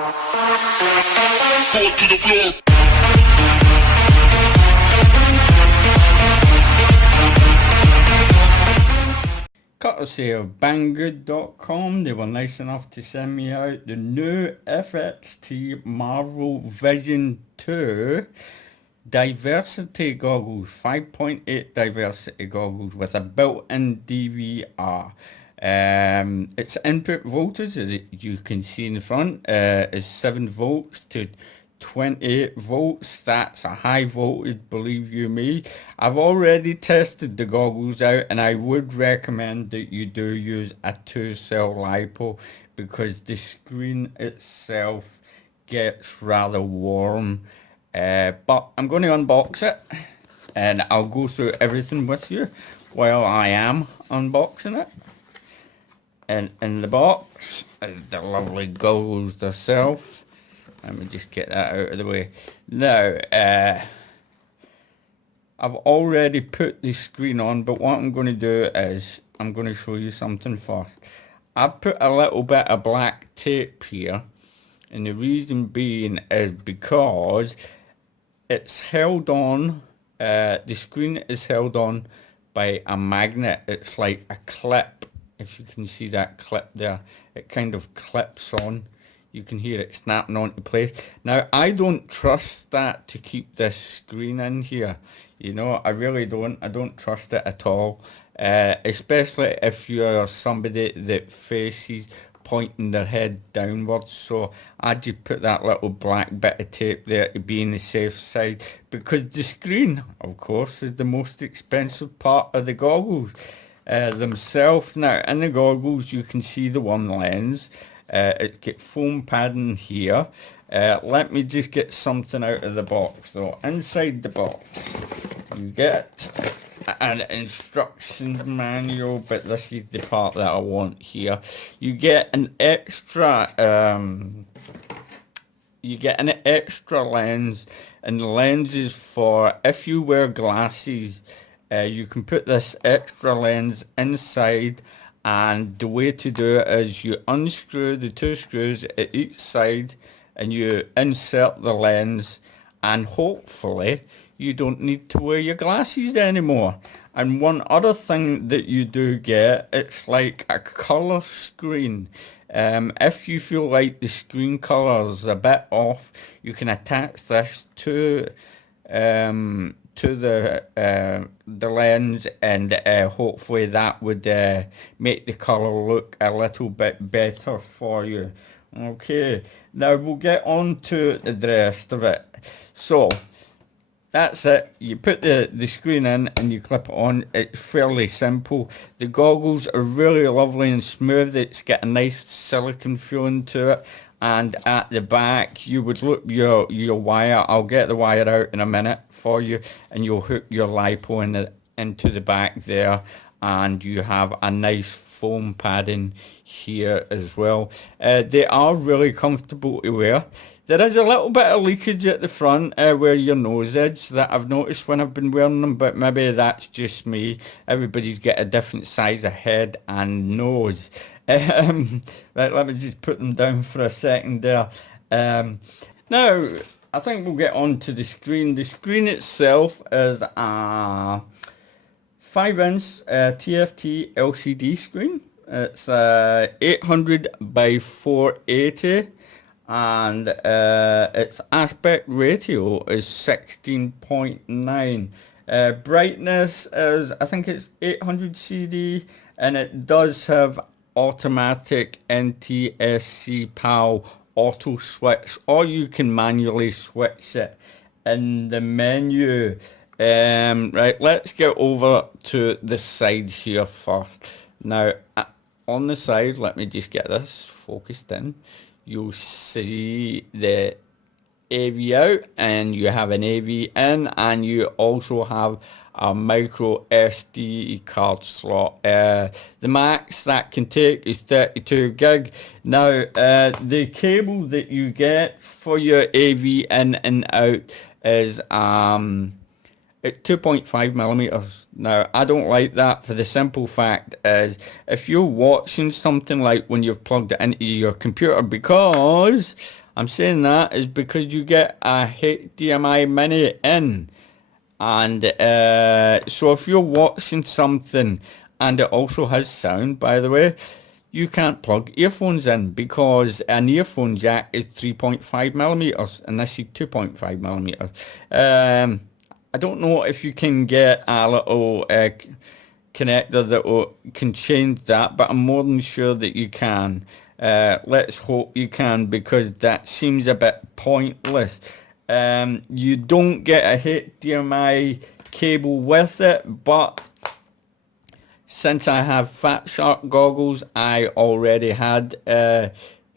Courtesy of Banggood.com, they were nice enough to send me out the new FXT Marvel Vision 2 diversity goggles, 5.8 diversity goggles with a built-in DVR. Its input voltage, as you can see in the front, is 7 volts to 28 volts. That's a high voltage, believe you me. I've already tested the goggles out, and I would recommend that you do use a 2-cell LiPo because the screen itself gets rather warm. But I'm going to unbox it, and I'll go through everything with you while I am unboxing it. And in the box is the lovely goggles themselves. Let me just get that out of the way. Now, I've already put the screen on, but what I'm going to do is I'm going to show you something first. I've put a little bit of black tape here, and the reason being is because it's held on, the screen is held on by a magnet. It's like a clip. If you can see that clip there, it kind of clips on. You can hear it snapping onto place. Now, I don't trust that to keep this screen in here. You know, I really don't. I don't trust it at all. Especially if you're somebody that faces pointing their head downwards. So I just put that little black bit of tape there to be on the safe side. Because the screen, of course, is the most expensive part of the goggles themselves. Now, in the goggles, you can see the one lens. It's got foam padding here. Let me just get something out of the box though. Inside the box you get an instruction manual, but this is the part that I want here. You get an extra lens, and the lens is for if you wear glasses. You can put this extra lens inside, and the way to do it is you unscrew the 2 screws at each side and you insert the lens, and hopefully you don't need to wear your glasses anymore. And one other thing that you do get, it's like a colour screen. If you feel like the screen colour is a bit off, you can attach this to the lens, and hopefully that would make the colour look a little bit better for you. Okay, now we'll get on to the rest of it. So that's it. You put the screen in and you clip it on. It's fairly simple. The goggles are really lovely and smooth. It's got a nice silicone feeling to it. And at the back you would look your wire. I'll get the wire out in a minute for you, and you'll hook your LiPo into the back there, and you have a nice foam padding here as well. They are really comfortable to wear. There is a little bit of leakage at the front where your nose is that I've noticed when I've been wearing them, but maybe that's just me. Everybody's got a different size of head and nose. Right, let me just put them down for a second there. Now, I think we'll get on to the screen. The screen itself is a 5-inch TFT LCD screen. It's 800 by 480, and its aspect ratio is 16.9. Brightness is, I think it's 800 CD, and it does have automatic NTSC PAL auto switch, or you can manually switch it in the menu. Right, let's get over to the side here first. Now, on the side, let me just get this focused in. You'll see the AV out, and you have an AV in, and you also have a micro SD card slot. The max that can take is 32 gig. Now, the cable that you get for your AV in and out is at 2.5 millimeters. Now, I don't like that for the simple fact is if you're watching something like when you've plugged it into your computer, because I'm saying that is because you get a HDMI mini in. And so if you're watching something and it also has sound, by the way, you can't plug earphones in because an earphone jack is 3.5 millimeters and this is 2.5 millimeters. I don't know if you can get a little connector that can change that, but I'm more than sure that you can. Let's hope you can, because that seems a bit pointless. You don't get a HDMI cable with it, but since I have Fat Shark goggles, I already had a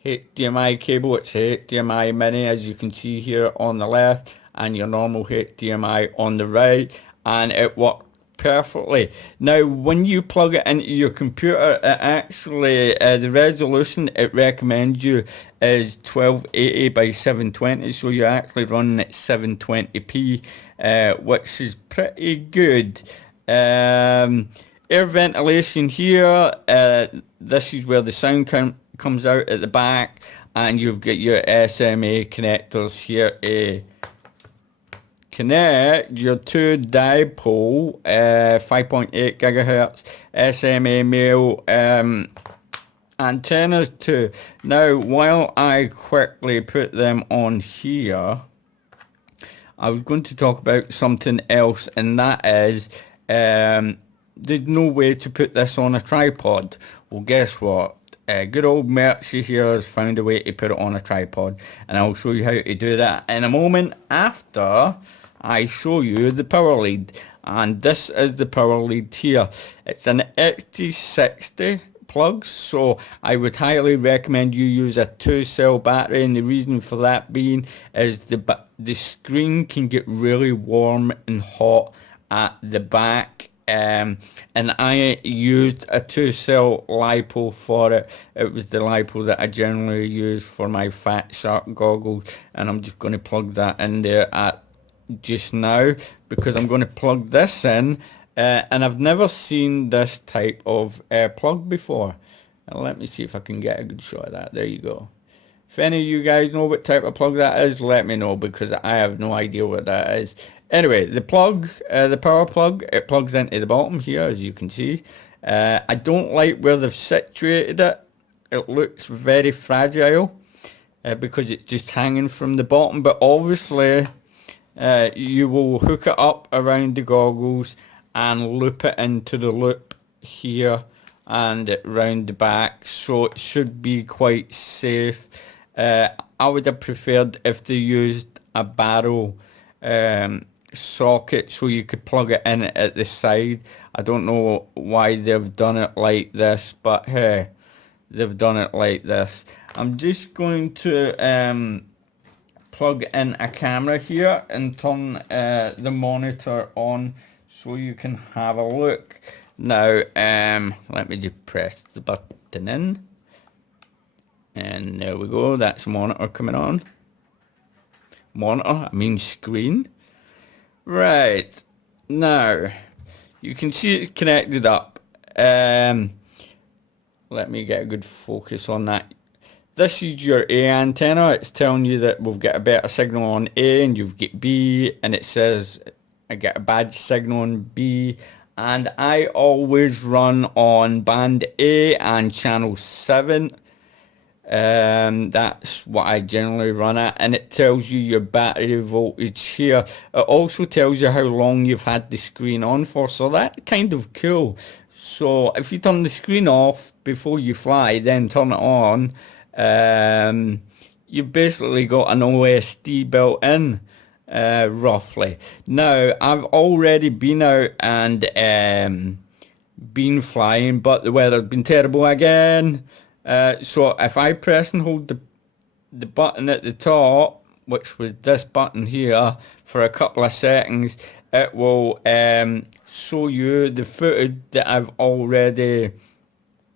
HDMI cable. It's a HDMI mini, as you can see here on the left, and your normal HDMI on the right, and it worked perfectly. Now, when you plug it into your computer, it actually, the resolution it recommends you is 1280 by 720, so you're actually running at 720p, which is pretty good. Air ventilation here, this is where the sound comes out at the back, and you've got your SMA connectors here to connect your two dipole 5.8 gigahertz SMA male antennas to. Now, while I quickly put them on here, I was going to talk about something else, and that is there's no way to put this on a tripod. Well, guess what? Good old Mercy here has found a way to put it on a tripod, and I'll show you how to do that in a moment after I show you the power lead. And this is the power lead here. It's an XT60 plug, so I would highly recommend you use a 2-cell battery, and the reason for that being is the screen can get really warm and hot at the back. And I used a 2-cell LiPo for it. It was the LiPo that I generally use for my Fat Shark goggles, and I'm just going to plug that in there just now, because I'm going to plug this in, and I've never seen this type of plug before. Let me see if I can get a good shot of that. There you go. If any of you guys know what type of plug that is, let me know, because I have no idea what that is. Anyway, the plug, the power plug, it plugs into the bottom here, as you can see. I don't like where they've situated it. It looks very fragile because it's just hanging from the bottom. But obviously, you will hook it up around the goggles and loop it into the loop here and round the back. So it should be quite safe. I would have preferred if they used a barrel socket so you could plug it in at the side. I don't know why they've done it like this, but hey, they've done it like this. I'm just going to plug in a camera here and turn the monitor on so you can have a look. Now, let me just press the button in, and there we go. That's monitor coming on. Monitor, I mean screen. Right, now you can see it's connected up. Let me get a good focus on that. This is your A antenna. It's telling you that we've got a better signal on A, and you've got B, and it says I get a bad signal on B. And I always run on band A and channel 7. That's what I generally run at, and it tells you your battery voltage here. It also tells you how long you've had the screen on for, so that's kind of cool. So if you turn the screen off before you fly, then turn it on, you've basically got an OSD built in, roughly. Now, I've already been out and been flying, but the weather's been terrible again. So if I press and hold the button at the top, which was this button here, for a couple of seconds, it will show you the footage that I've already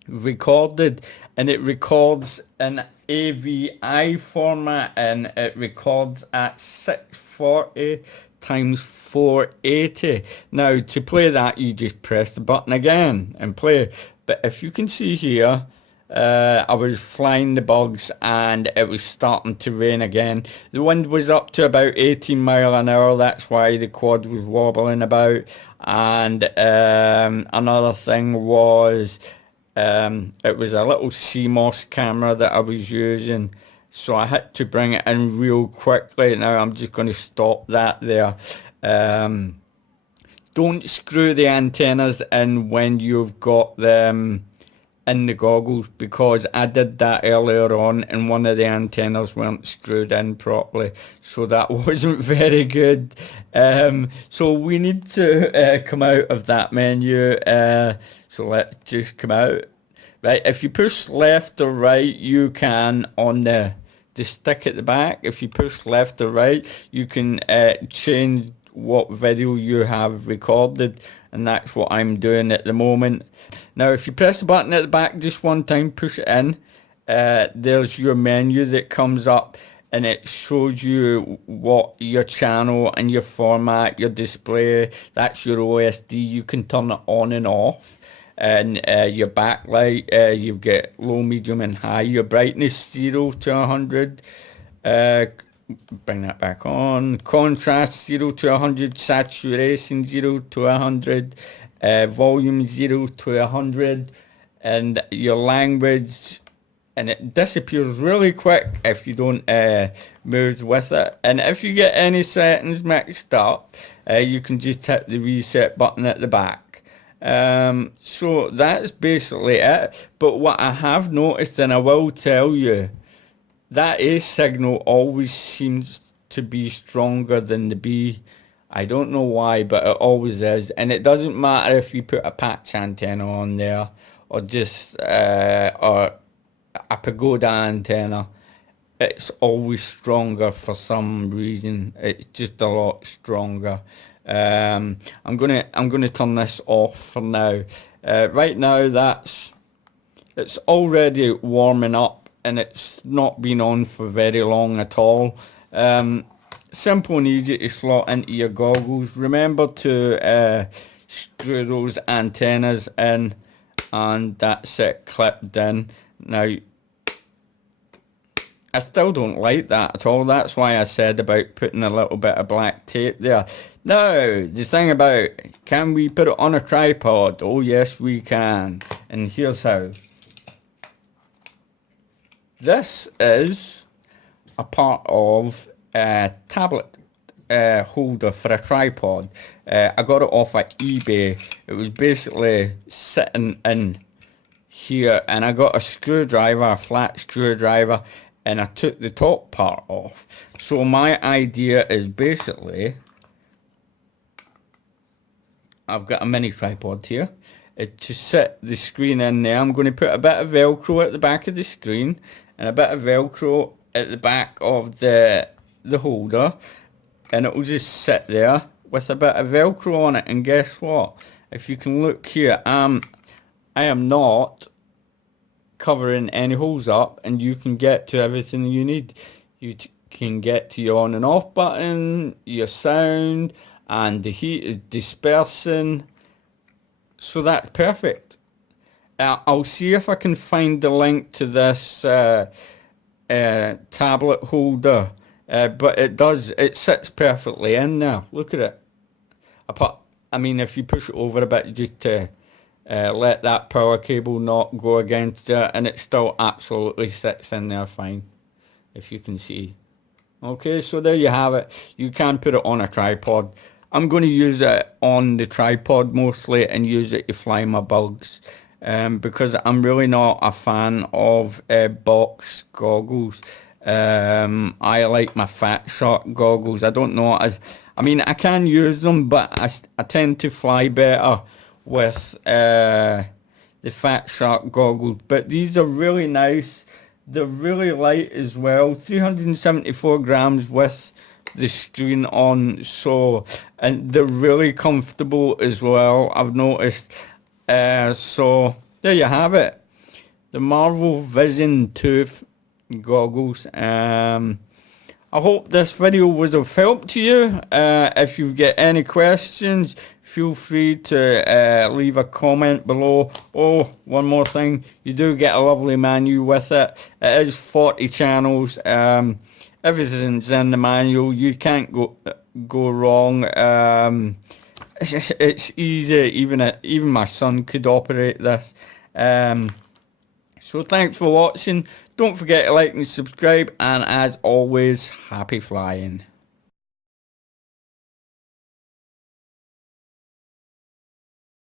recorded, and it records in AVI format, and it records at 640 times 480. Now, to play that, you just press the button again and play. But if you can see here, I was flying the bugs and it was starting to rain again. The wind was up to about 18 mile an hour. That's why the quad was wobbling about. And another thing was it was a little CMOS camera that I was using. So I had to bring it in real quickly. Now I'm just going to stop that there. Don't screw the antennas in when you've got them in the goggles, because I did that earlier on and one of the antennas weren't screwed in properly, so that wasn't very good. So we need to come out of that menu, so let's just come out. Right, if you push left or right, you can, on the stick at the back, if you push left or right, you can change what video you have recorded, and that's what I'm doing at the moment. Now if you press the button at the back just one time, push it in, there's your menu that comes up and it shows you what your channel and your format, your display, that's your OSD. You can turn it on and off. And your backlight, you've got low, medium and high. Your brightness 0 to 100. Bring that back on. Contrast 0 to 100. Saturation 0 to 100. Volume 0 to 100. And your language, and it disappears really quick if you don't move with it. And if you get any settings mixed up, you can just hit the reset button at the back. So that's basically it. But what I have noticed, and I will tell you, that A signal always seems to be stronger than the B. I don't know why, but it always is. And it doesn't matter if you put a patch antenna on there or just or a pagoda antenna. It's always stronger for some reason. It's just a lot stronger. I'm gonna turn this off for now. Right now it's already warming up and it's not been on for very long at all. Simple and easy to slot into your goggles. Remember to screw those antennas in, and that's it, clipped in. Now I still don't like that at all. That's why I said about putting a little bit of black tape there. Now, the thing about, can we put it on a tripod? Oh yes we can. And here's how. This is a part of a tablet holder for a tripod. I got it off at eBay. It was basically sitting in here, and I got a screwdriver, a flat screwdriver, and I took the top part off. So my idea is basically, I've got a mini tripod here. To set the screen in there, I'm going to put a bit of Velcro at the back of the screen and a bit of Velcro at the back of the holder, and it will just sit there with a bit of Velcro on it. And guess what? If you can look here, I am not covering any holes up, and you can get to everything you need. You can get to your on and off button, your sound, and the heat is dispersing. So that's perfect. I'll see if I can find the link to this tablet holder, but it sits perfectly in there. Look at it. I mean, if you push it over a bit just to let that power cable not go against it, and it still absolutely sits in there fine, if you can see. Okay, so there you have it. You can put it on a tripod. I'm going to use it on the tripod mostly and use it to fly my bugs, because I'm really not a fan of box goggles. I like my Fat Shark goggles. I don't know, I mean I can use them, but I tend to fly better with the Fat Shark goggles. But these are really nice. They're really light as well, 374 grams with the screen on, so, and they're really comfortable as well, I've noticed. So there you have it, the Marvel Vision 2 goggles. I hope this video was of help to you. If you get any questions, feel free to leave a comment below. Oh, one more thing, you do get a lovely menu with it. It is 40 channels. Everything's in the manual. You can't go wrong. It's easy. Even my son could operate this. So thanks for watching. Don't forget to like and subscribe, and as always, happy flying.